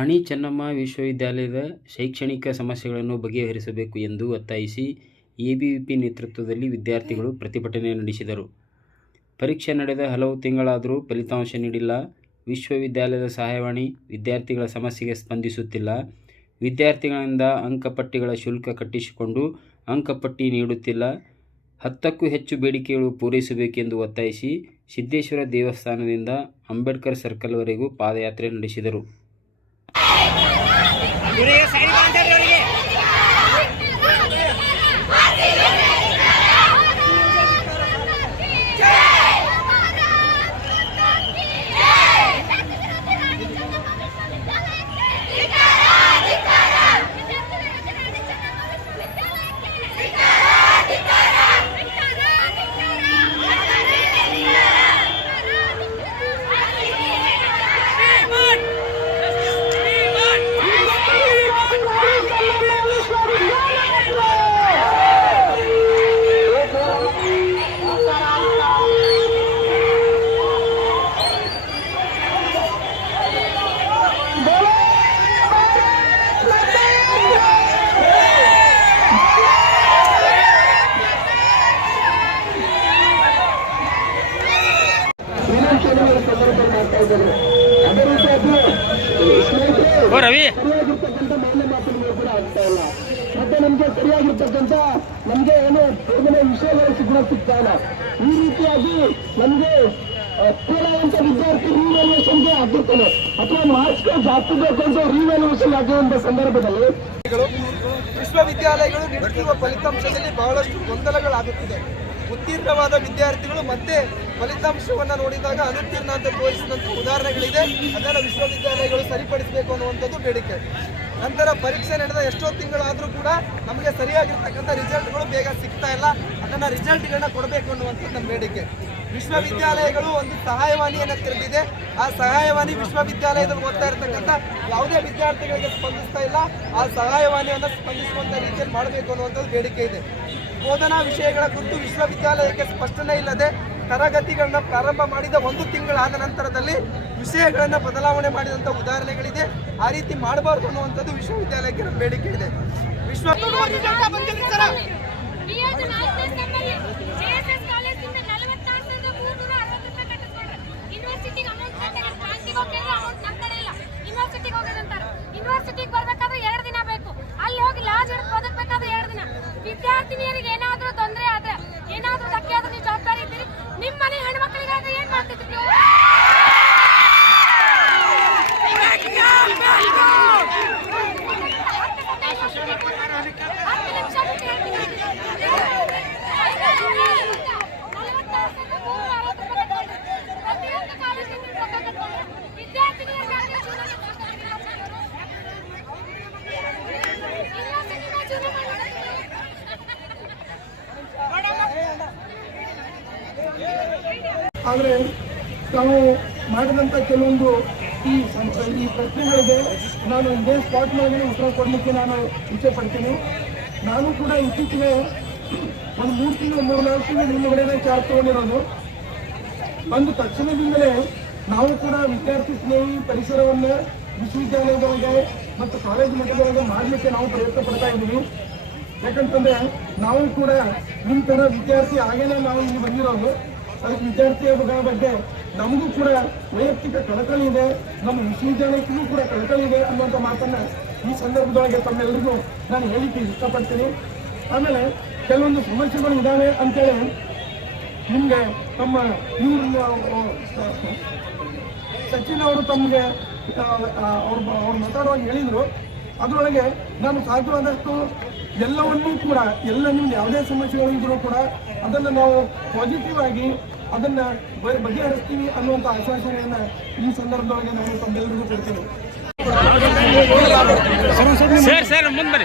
ರಾಣಿ ಚೆನ್ನಮ್ಮ ವಿಶ್ವವಿದ್ಯಾಲಯದ ಶೈಕ್ಷಣಿಕ ಸಮಸ್ಯೆಗಳನ್ನು ಬಗೆಹರಿಸಬೇಕು ಎಂದು ಒತ್ತಾಯಿಸಿ ಎಬಿವಿಪಿ ನೇತೃತ್ವದಲ್ಲಿ ವಿದ್ಯಾರ್ಥಿಗಳು ಪ್ರತಿಭಟನೆ ನಡೆಸಿದರು. ಪರೀಕ್ಷೆ ನಡೆದ ಹಲವು ತಿಂಗಳಾದರೂ ಫಲಿತಾಂಶ ನೀಡಿಲ್ಲ. ವಿಶ್ವವಿದ್ಯಾಲಯದ ಸಹಾಯವಾಣಿ ವಿದ್ಯಾರ್ಥಿಗಳ ಸಮಸ್ಯೆಗೆ ಸ್ಪಂದಿಸುತ್ತಿಲ್ಲ. ವಿದ್ಯಾರ್ಥಿಗಳಿಂದ ಅಂಕಪಟ್ಟಿಗಳ ಶುಲ್ಕ ಕಟ್ಟಿಸಿಕೊಂಡು ಅಂಕಪಟ್ಟಿ ನೀಡುತ್ತಿಲ್ಲ. ಹತ್ತಕ್ಕೂ ಹೆಚ್ಚು ಬೇಡಿಕೆಗಳು ಪೂರೈಸಬೇಕೆಂದು ಒತ್ತಾಯಿಸಿ ಸಿದ್ದೇಶ್ವರ ದೇವಸ್ಥಾನದಿಂದ ಅಂಬೇಡ್ಕರ್ ಸರ್ಕಲ್ವರೆಗೂ ಪಾದಯಾತ್ರೆ ನಡೆಸಿದರು. દુનિયા સારી ರವಿ. ಮತ್ತೆ ನಮ್ಗೆ ಸರಿಯಾಗಿರ್ತಕ್ಕಂಥ ನಮ್ಗೆ ಏನು ವಿಷಯಗಳು ಕೂಡ ಸಿಗ್ತಾ ಇಲ್ಲ. ಈ ರೀತಿಯಾಗಿ ನಮ್ಗೆ ಕೇಳುವಂತ ವಿದ್ಯಾರ್ಥಿ ರಿವ್ಯಾಲ್ಯೂಷನ್ಗೆ ಆಗಿರ್ತಾನೆ ಅಥವಾ ಮಾರ್ಕ್ಸ್ಗೆ ಜಾಸ್ತಿ ಬೇಕು ಅಂತ ರಿವ್ಯಾಲ್ಯೂಷನ್ ಆಗಿರುವಂತ ಸಂದರ್ಭದಲ್ಲಿ ವಿಶ್ವವಿದ್ಯಾಲಯಗಳು ನೀಡುತ್ತಿರುವ ಫಲಿತಾಂಶದಲ್ಲಿ ಬಹಳಷ್ಟು ಗೊಂದಲಗಳಾಗುತ್ತಿದೆ. ಉತ್ತೀರ್ಣವಾದ ವಿದ್ಯಾರ್ಥಿಗಳು ಮತ್ತೆ ಫಲಿತಾಂಶವನ್ನು ನೋಡಿದಾಗ ಅನುತ್ತೀರ್ಣ ಅಂತ ತೋರಿಸಿದಂಥ ಉದಾಹರಣೆಗಳಿದೆ. ಅದನ್ನು ವಿಶ್ವವಿದ್ಯಾಲಯಗಳು ಸರಿಪಡಿಸಬೇಕು ಅನ್ನುವಂಥದ್ದು ಬೇಡಿಕೆ. ನಂತರ ಪರೀಕ್ಷೆ ನಡೆದ ಎಷ್ಟೋ ತಿಂಗಳಾದರೂ ಕೂಡ ನಮಗೆ ಸರಿಯಾಗಿರ್ತಕ್ಕಂಥ ರಿಸಲ್ಟ್ಗಳು ಬೇಗ ಸಿಗ್ತಾ ಇಲ್ಲ. ಅದನ್ನು ರಿಸಲ್ಟ್ಗಳನ್ನ ಕೊಡಬೇಕು ಅನ್ನುವಂಥದ್ದು ನಮ್ಮ ಬೇಡಿಕೆ. ವಿಶ್ವವಿದ್ಯಾಲಯಗಳು ಒಂದು ಸಹಾಯವಾಣಿಯನ್ನು ತೆರೆದಿದೆ. ಆ ಸಹಾಯವಾಣಿ ವಿಶ್ವವಿದ್ಯಾಲಯದಲ್ಲಿ ಓದ್ತಾ ಇರತಕ್ಕಂಥ ಯಾವುದೇ ವಿದ್ಯಾರ್ಥಿಗಳಿಗೆ ಸ್ಪಂದಿಸ್ತಾ ಇಲ್ಲ. ಆ ಸಹಾಯವಾಣಿಯನ್ನು ಸ್ಪಂದಿಸುವಂಥ ರೀತಿಯಲ್ಲಿ ಮಾಡಬೇಕು ಅನ್ನುವಂಥದ್ದು ಬೇಡಿಕೆ ಇದೆ. ಬೋಧನಾ ವಿಷಯಗಳ ಕುರಿತು ವಿಶ್ವವಿದ್ಯಾಲಯಕ್ಕೆ ಸ್ಪಷ್ಟನೆ ಇಲ್ಲದೆ ತರಗತಿಗಳನ್ನ ಪ್ರಾರಂಭ ಮಾಡಿದ ಒಂದು ತಿಂಗಳಾದ ನಂತರದಲ್ಲಿ ವಿಷಯಗಳನ್ನ ಬದಲಾವಣೆ ಮಾಡಿದಂಥ ಉದಾಹರಣೆಗಳಿದೆ. ಆ ರೀತಿ ಮಾಡಬಾರ್ದು ಅನ್ನುವಂಥದ್ದು ವಿಶ್ವವಿದ್ಯಾಲಯಕ್ಕೆ ನಮ್ಮ ಬೇಡಿಕೆ ಇದೆ. ವಿಶ್ವ ಯೂನಿವರ್ಸಿಟಿಗೆ ಬರ್ಬೇಕಾದ್ರೆ ಎರಡು ದಿನ ಬೇಕು. ಅಲ್ಲಿ ಹೋಗಿ ಲಾಜ್ ಬದುಕಬೇಕಾದ್ರೆ ಎರಡು ದಿನ. ವಿದ್ಯಾರ್ಥಿನಿಯರಿಗೆ ಏನ್ ಆದರೆ ತಾವು ಮಾಡಿದಂಥ ಕೆಲವೊಂದು ಈ ಈ ಪ್ರಶ್ನೆಗಳಿಗೆ ನಾನು ಇದೇ ಸ್ಪಾಟ್ ಮೇಲೆ ಉತ್ತರ ಕೊಡಲಿಕ್ಕೆ ನಾನು ಇಚ್ಛೆ ಪಡ್ತೀನಿ ನಾನು ಕೂಡ ಇತ್ತೀಚೆಗೆ ಒಂದು ಮೂರು ತಿಂಗಳು, ಮೂರು ನಾಲ್ಕು ತಿಂಗಳು ಹಿಂದುಗಡೆನೇ ಚಾರ್ಜ್ ತಗೊಂಡಿರೋದು. ಒಂದು ತಕ್ಷಣದಿಂದಲೇ ನಾವು ಕೂಡ ವಿದ್ಯಾರ್ಥಿ ಸ್ನೇಹಿ ಪರಿಸರವನ್ನು ವಿಶ್ವವಿದ್ಯಾಲಯಗಳಿಗೆ ಮತ್ತು ಕಾಲೇಜು ಮಟ್ಟದೊಳಗೆ ಮಾಡಲಿಕ್ಕೆ ನಾವು ಪ್ರಯತ್ನ ಪಡ್ತಾ ಇದ್ದೀವಿ. ಯಾಕಂತಂದರೆ ನಾವು ಕೂಡ ನಿಮ್ಮ ತರ ವಿದ್ಯಾರ್ಥಿ ಆಗೇನೆ ನಾವು ಇಲ್ಲಿ ಬಂದಿರೋದು. ಅದಕ್ಕೆ ವಿದ್ಯಾರ್ಥಿಯ ಬಗ್ಗೆ ನಮಗೂ ಕೂಡ ವೈಯಕ್ತಿಕ ಕಳಕಳಿ ಇದೆ. ನಮ್ಮ ವಿಶ್ವವಿದ್ಯಾಲಯಕ್ಕೂ ಕೂಡ ಕಳಕಳಿ ಇದೆ ಅನ್ನುವಂಥ ಮಾತನ್ನ ಈ ಸಂದರ್ಭದೊಳಗೆ ತಮ್ಮೆಲ್ಲರಿಗೂ ನಾನು ಹೇಳಿಕೆ ಇಷ್ಟಪಡ್ತೀನಿ. ಆಮೇಲೆ ಕೆಲವೊಂದು ಸಮಸ್ಯೆಗಳು ಇದ್ದಾವೆ ಅಂತೇಳಿ ನಿಮಗೆ ತಮ್ಮ ಇವ್ರ ಸಚಿನ್ ಅವರು ತಮಗೆ ಅವ್ರು ಅವ್ರು ಮಾತಾಡುವಾಗ ಹೇಳಿದರು. ಅದರೊಳಗೆ ನಾನು ಸಾಧ್ಯವಾದಷ್ಟು ಎಲ್ಲವನ್ನೂ ಕೂಡ, ಎಲ್ಲ ನಿಮ್ದು ಯಾವುದೇ ಸಮಸ್ಯೆಗಳು ಇದ್ರೂ ಕೂಡ ಅದನ್ನು ನಾವು ಪಾಸಿಟಿವ್ ಆಗಿ ಅದನ್ನು ಬಗೆಹರಿಸ್ತೀವಿ ಅನ್ನುವಂಥ ಆಶ್ವಾಸನೆಯನ್ನ ಈ ಸಂದರ್ಭದೊಳಗೆ ನಾನು ತಮ್ಮೆಲ್ಲರಿಗೂ ಕೊಡ್ತೀನಿ. ಸರ್ ಸರ್ ಮುಂದೆ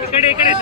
ಈ ಕಡೆ ಈ ಕಡೆ